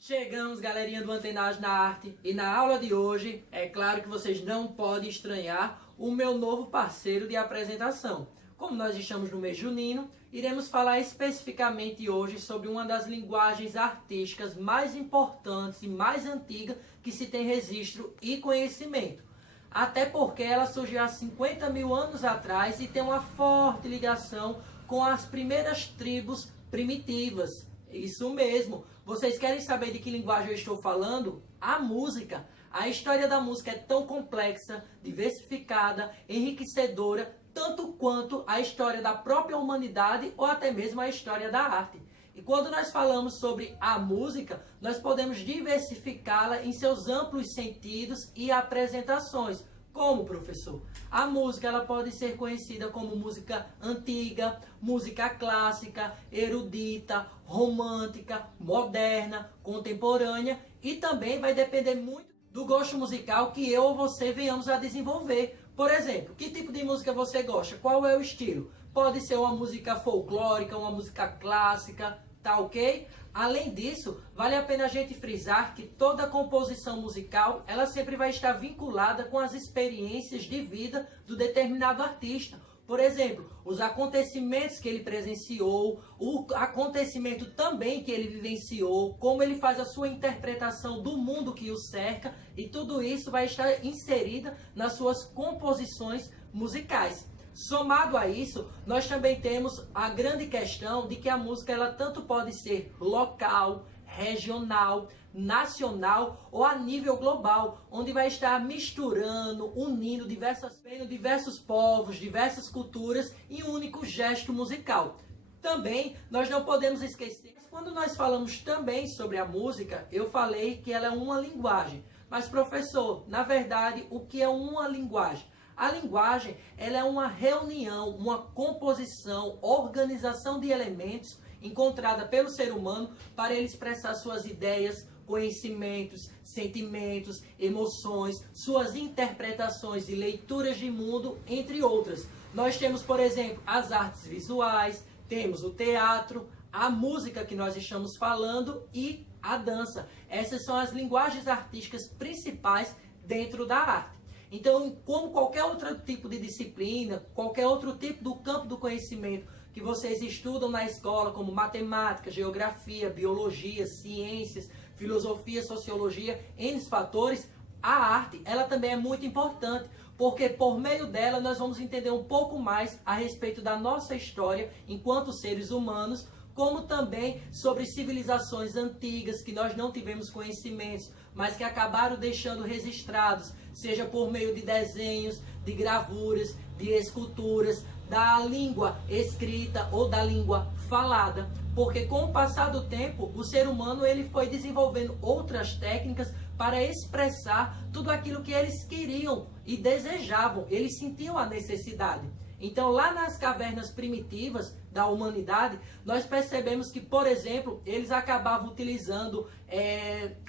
Chegamos, galerinha do Antenagem na Arte, e na aula de hoje, é claro que vocês não podem estranhar o meu novo parceiro de apresentação. Como nós estamos no mês junino, iremos falar especificamente hoje sobre uma das linguagens artísticas mais importantes e mais antigas que se tem registro e conhecimento. Até porque ela surgiu há 50 mil anos atrás e tem uma forte ligação com as primeiras tribos primitivas. Isso mesmo. Vocês querem saber de que linguagem eu estou falando? A música. A história da música é tão complexa, diversificada, enriquecedora, tanto quanto a história da própria humanidade ou até mesmo a história da arte. E quando nós falamos sobre a música, nós podemos diversificá-la em seus amplos sentidos e apresentações. Como, professor? A música ela pode ser conhecida como música antiga, música clássica, erudita, romântica, moderna, contemporânea, e também vai depender muito do gosto musical que eu ou você venhamos a desenvolver. Por exemplo, que tipo de música você gosta? Qual é o estilo? Pode ser uma música folclórica, uma música clássica, tá ok? Além disso, vale a pena a gente frisar que toda composição musical, ela sempre vai estar vinculada com as experiências de vida do determinado artista. Por exemplo, os acontecimentos que ele presenciou, o acontecimento também que ele vivenciou, como ele faz a sua interpretação do mundo que o cerca, e tudo isso vai estar inserida nas suas composições musicais. Somado a isso, nós também temos a grande questão de que a música ela tanto pode ser local, regional, nacional ou a nível global, onde vai estar misturando, unindo diversos povos, diversas culturas em um único gesto musical. Também nós não podemos esquecer, quando nós falamos também sobre a música, eu falei que ela é uma linguagem. Mas professor, na verdade, o que é uma linguagem? A linguagem ela é uma reunião, uma composição, organização de elementos encontrada pelo ser humano para ele expressar suas ideias, conhecimentos, sentimentos, emoções, suas interpretações e leituras de mundo, entre outras. Nós temos, por exemplo, as artes visuais, temos o teatro, a música que nós estamos falando e a dança. Essas são as linguagens artísticas principais dentro da arte. Então, como qualquer outro tipo de disciplina, qualquer outro tipo do campo do conhecimento que vocês estudam na escola, como matemática, geografia, biologia, ciências, filosofia, sociologia, N fatores, a arte ela também é muito importante, porque por meio dela nós vamos entender um pouco mais a respeito da nossa história enquanto seres humanos, como também sobre civilizações antigas que nós não tivemos conhecimentos, mas que acabaram deixando registrados, seja por meio de desenhos, de gravuras, de esculturas, da língua escrita ou da língua falada, porque com o passar do tempo, o ser humano ele foi desenvolvendo outras técnicas para expressar tudo aquilo que eles queriam e desejavam, eles sentiam a necessidade. Então, lá nas cavernas primitivas da humanidade, nós percebemos que, por exemplo, eles acabavam utilizando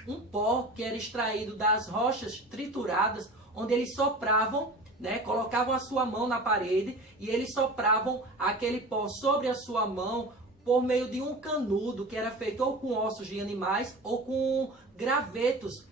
um pó que era extraído das rochas trituradas, onde eles sopravam, né, colocavam a sua mão na parede e eles sopravam aquele pó sobre a sua mão por meio de um canudo que era feito ou com ossos de animais ou com gravetos,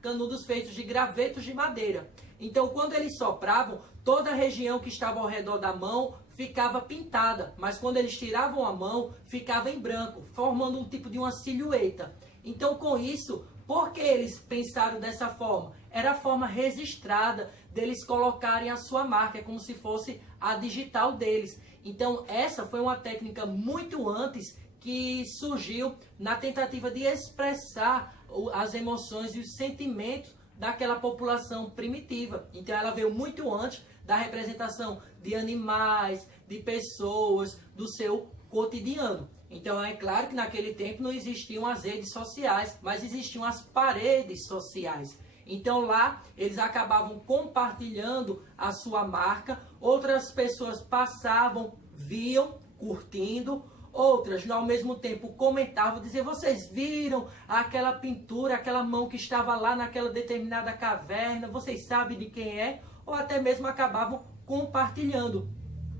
canudos feitos de gravetos de madeira. Então, quando eles sopravam, toda a região que estava ao redor da mão ficava pintada, mas quando eles tiravam a mão, ficava em branco, formando um tipo de uma silhueta. Então, com isso, por que eles pensaram dessa forma? Era a forma registrada deles colocarem a sua marca, é como se fosse a digital deles. Então, essa foi uma técnica muito antes que surgiu na tentativa de expressar as emoções e os sentimentos daquela população primitiva. Então ela veio muito antes da representação de animais, de pessoas, do seu cotidiano. Então é claro que naquele tempo não existiam as redes sociais, mas existiam as paredes sociais. Então lá eles acabavam compartilhando a sua marca, outras pessoas passavam, viam, curtindo, outras, ao mesmo tempo, comentavam, diziam, vocês viram aquela pintura, aquela mão que estava lá naquela determinada caverna, vocês sabem de quem é? Ou até mesmo acabavam compartilhando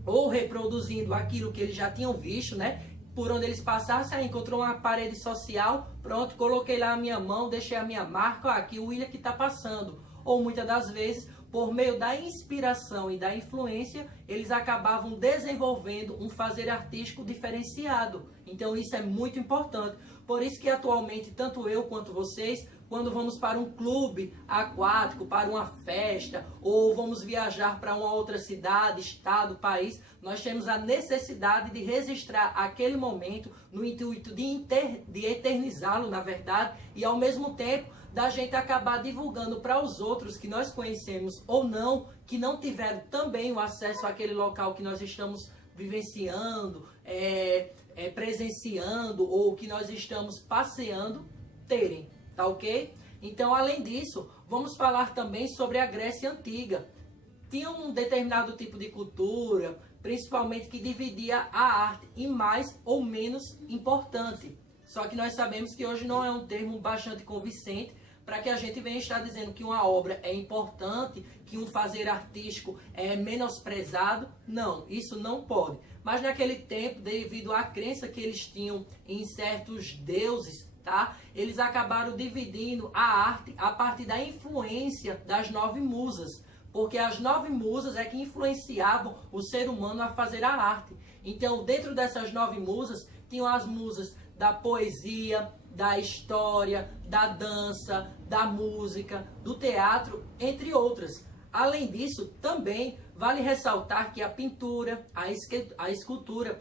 ou reproduzindo aquilo que eles já tinham visto, né? por onde eles passassem, encontrou uma parede social, pronto, coloquei lá a minha mão, deixei a minha marca, ó, aqui o William que está passando. Ou muitas das vezes, por meio da inspiração e da influência, eles acabavam desenvolvendo um fazer artístico diferenciado. Então isso é muito importante. Por isso que atualmente, tanto eu quanto vocês, quando vamos para um clube aquático, para uma festa, ou vamos viajar para uma outra cidade, estado, país, nós temos a necessidade de registrar aquele momento no intuito de eternizá-lo, na verdade, e ao mesmo tempo da gente acabar divulgando para os outros que nós conhecemos ou não, que não tiveram também o acesso àquele local que nós estamos vivenciando, presenciando ou que nós estamos passeando, terem. Tá ok? Então, além disso, vamos falar também sobre a Grécia Antiga. Tinha um determinado tipo de cultura, principalmente que dividia a arte em mais ou menos importante. Só que nós sabemos que hoje não é um termo bastante convincente para que a gente venha estar dizendo que uma obra é importante, que um fazer artístico é menosprezado. Não, isso não pode. Mas naquele tempo, devido à crença que eles tinham em certos deuses, tá? Eles acabaram dividindo a arte a partir da influência das 9 musas, porque as 9 musas é que influenciavam o ser humano a fazer a arte. Então, dentro dessas 9 musas, tinham as musas da poesia, da história, da dança, da música, do teatro, entre outras. Além disso, também vale ressaltar que a pintura, a escultura,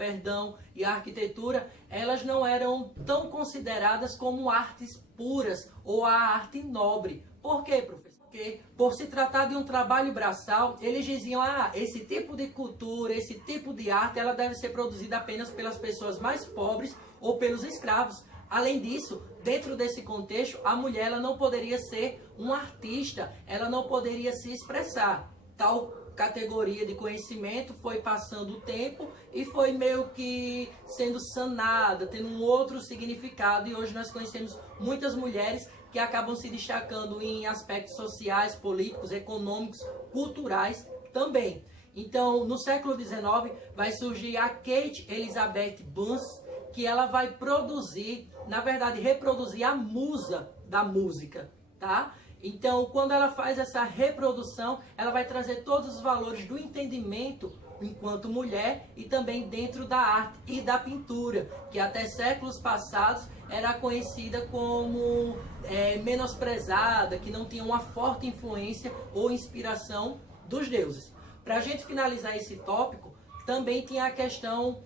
e a arquitetura, elas não eram tão consideradas como artes puras ou a arte nobre. Por quê, professor? Porque, por se tratar de um trabalho braçal, eles diziam, esse tipo de cultura, esse tipo de arte, ela deve ser produzida apenas pelas pessoas mais pobres ou pelos escravos. Além disso, dentro desse contexto, a mulher ela não poderia ser um artista, ela não poderia se expressar. Tal categoria de conhecimento foi passando o tempo e foi meio que sendo sanada, tendo um outro significado. E hoje nós conhecemos muitas mulheres que acabam se destacando em aspectos sociais, políticos, econômicos, culturais também. Então, no século XIX, vai surgir a Kate Elizabeth Bunce, que ela vai produzir, na verdade, reproduzir a musa da música, tá? Então, quando ela faz essa reprodução, ela vai trazer todos os valores do entendimento enquanto mulher e também dentro da arte e da pintura, que até séculos passados era conhecida como menosprezada, que não tinha uma forte influência ou inspiração dos deuses. Para a gente finalizar esse tópico, também tinha a questão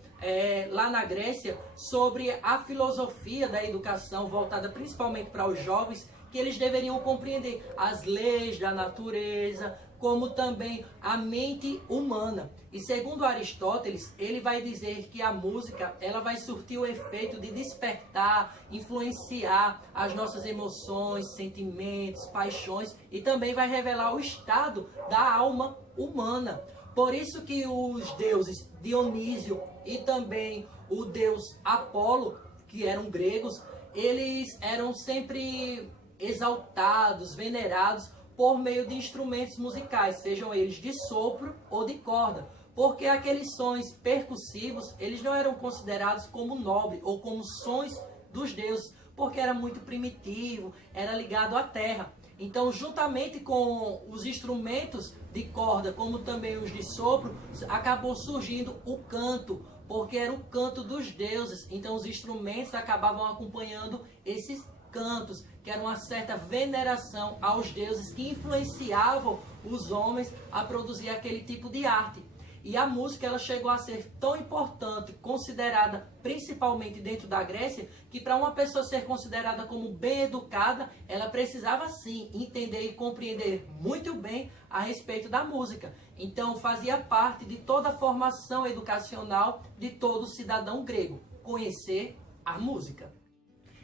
lá na Grécia sobre a filosofia da educação voltada principalmente para os jovens, que eles deveriam compreender as leis da natureza, como também a mente humana. E segundo Aristóteles, ele vai dizer que a música ela vai surtir o efeito de despertar, influenciar as nossas emoções, sentimentos, paixões e também vai revelar o estado da alma humana. Por isso que os deuses Dionísio e também o deus Apolo, que eram gregos, eles eram sempre exaltados, venerados por meio de instrumentos musicais, sejam eles de sopro ou de corda, porque aqueles sons percussivos, eles não eram considerados como nobres ou como sons dos deuses, porque era muito primitivo, era ligado à terra. Então, juntamente com os instrumentos de corda, como também os de sopro, acabou surgindo o canto, porque era o canto dos deuses. Então, os instrumentos acabavam acompanhando esses cantos, que era uma certa veneração aos deuses que influenciavam os homens a produzir aquele tipo de arte. E a música ela chegou a ser tão importante, considerada principalmente dentro da Grécia, que para uma pessoa ser considerada como bem educada, ela precisava sim entender e compreender muito bem a respeito da música. Então fazia parte de toda a formação educacional de todo cidadão grego, conhecer a música.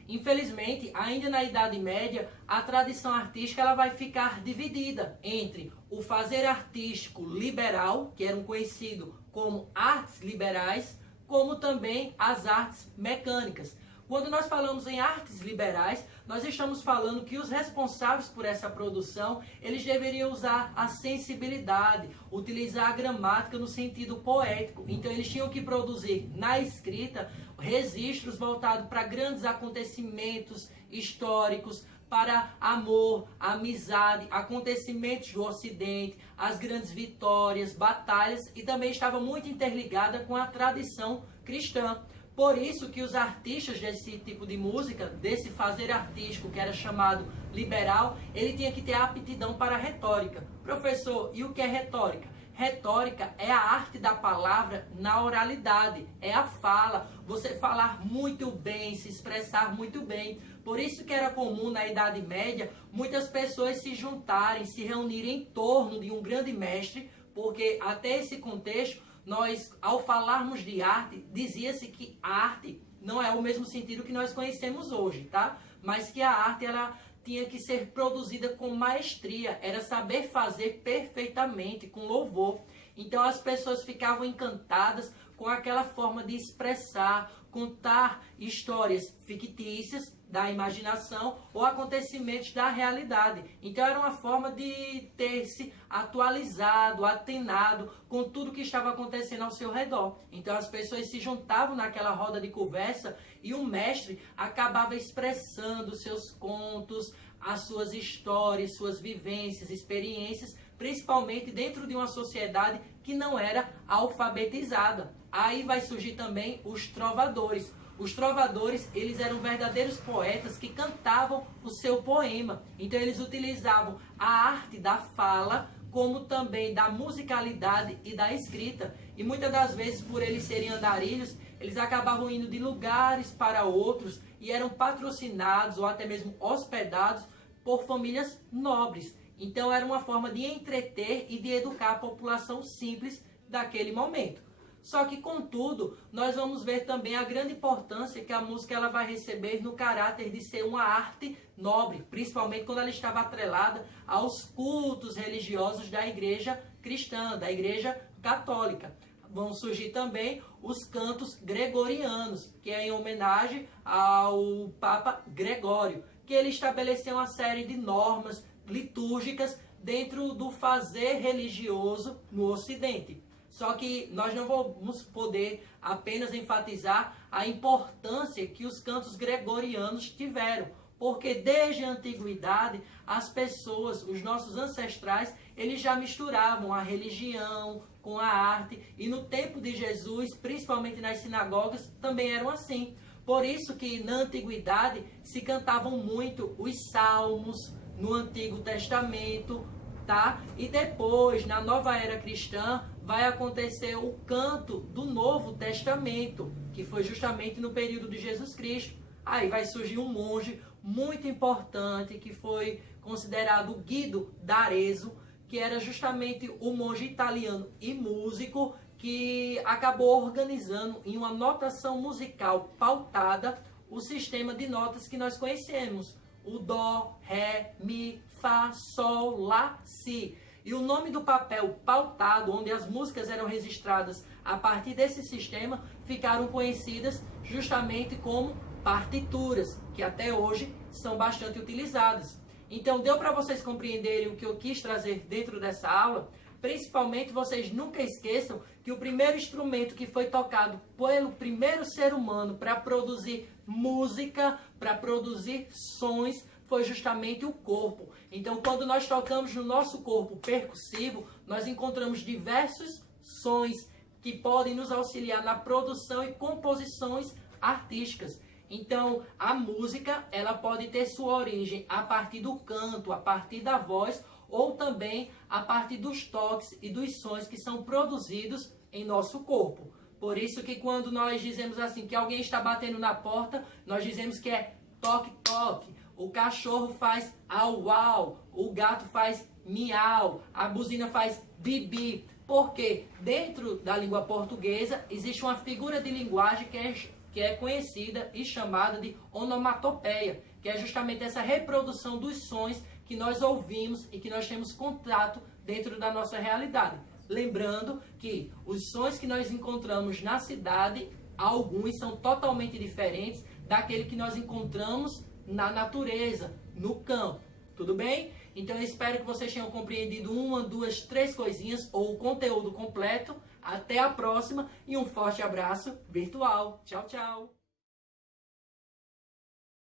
Infelizmente, ainda na Idade Média, a tradição artística ela vai ficar dividida entre o fazer artístico liberal, que eram conhecido como artes liberais, como também as artes mecânicas. Quando nós falamos em artes liberais, nós estamos falando que os responsáveis por essa produção, eles deveriam usar a sensibilidade, utilizar a gramática no sentido poético. Então eles tinham que produzir na escrita registros voltados para grandes acontecimentos históricos, para amor, amizade, acontecimentos do Ocidente, as grandes vitórias, batalhas, e também estava muito interligada com a tradição cristã. Por isso que os artistas desse tipo de música, desse fazer artístico que era chamado liberal, ele tinha que ter aptidão para a retórica. Professor, e o que é retórica? Retórica é a arte da palavra na oralidade, é a fala, você falar muito bem, se expressar muito bem. Por isso que era comum na Idade Média muitas pessoas se juntarem, se reunirem em torno de um grande mestre, porque até esse contexto, nós, ao falarmos de arte, dizia-se que arte não é o mesmo sentido que nós conhecemos hoje, tá? Mas que a arte, ela tinha que ser produzida com maestria, era saber fazer perfeitamente, com louvor. Então as pessoas ficavam encantadas com aquela forma de expressar, contar histórias fictícias da imaginação ou acontecimentos da realidade. Então era uma forma de ter-se atualizado, atenado com tudo que estava acontecendo ao seu redor. Então as pessoas se juntavam naquela roda de conversa e o mestre acabava expressando seus contos, as suas histórias, suas vivências, experiências, principalmente dentro de uma sociedade que não era alfabetizada. Aí vai surgir também os trovadores. Os trovadores, eles eram verdadeiros poetas que cantavam o seu poema. Então eles utilizavam a arte da fala, como também da musicalidade e da escrita. E muitas das vezes, por eles serem andarilhos, eles acabavam indo de lugares para outros e eram patrocinados ou até mesmo hospedados por famílias nobres. Então era uma forma de entreter e de educar a população simples daquele momento. Só que, contudo, nós vamos ver também a grande importância que a música ela vai receber no caráter de ser uma arte nobre, principalmente quando ela estava atrelada aos cultos religiosos da igreja cristã, da igreja católica. Vão surgir também os cantos gregorianos, que é em homenagem ao Papa Gregório, que ele estabeleceu uma série de normas litúrgicas dentro do fazer religioso no Ocidente. Só que nós não vamos poder apenas enfatizar a importância que os cantos gregorianos tiveram, porque desde a antiguidade as pessoas, os nossos ancestrais, eles já misturavam a religião com a arte, e no tempo de Jesus, principalmente nas sinagogas, também eram assim. Por isso que na antiguidade se cantavam muito os salmos no Antigo Testamento, tá? E depois, na nova era cristã, vai acontecer o canto do Novo Testamento, que foi justamente no período de Jesus Cristo. Aí vai surgir um monge muito importante, que foi considerado Guido d'Arezzo, que era justamente o monge italiano e músico que acabou organizando em uma notação musical pautada o sistema de notas que nós conhecemos. O Dó, Ré, Mi, Fá, Sol, Lá, Si. E o nome do papel pautado, onde as músicas eram registradas a partir desse sistema, ficaram conhecidas justamente como partituras, que até hoje são bastante utilizadas. Então deu para vocês compreenderem o que eu quis trazer dentro dessa aula? Principalmente vocês nunca esqueçam que o primeiro instrumento que foi tocado pelo primeiro ser humano para produzir música, para produzir sons, foi justamente o corpo. Então, quando nós tocamos no nosso corpo percussivo, nós encontramos diversos sons que podem nos auxiliar na produção e composições artísticas. Então, a música, ela pode ter sua origem a partir do canto, a partir da voz, ou também a partir dos toques e dos sons que são produzidos em nosso corpo. Por isso que quando nós dizemos assim que alguém está batendo na porta, nós dizemos que é toque, toque. O cachorro faz au, au, o gato faz miau, a buzina faz bibi. Porque dentro da língua portuguesa existe uma figura de linguagem que é conhecida e chamada de onomatopeia, que é justamente essa reprodução dos sons que nós ouvimos e que nós temos contato dentro da nossa realidade. Lembrando que os sons que nós encontramos na cidade, alguns são totalmente diferentes daquele que nós encontramos na natureza, no campo. Tudo bem? Então eu espero que vocês tenham compreendido uma, duas, três coisinhas ou o conteúdo completo. Até a próxima e um forte abraço virtual. Tchau, tchau!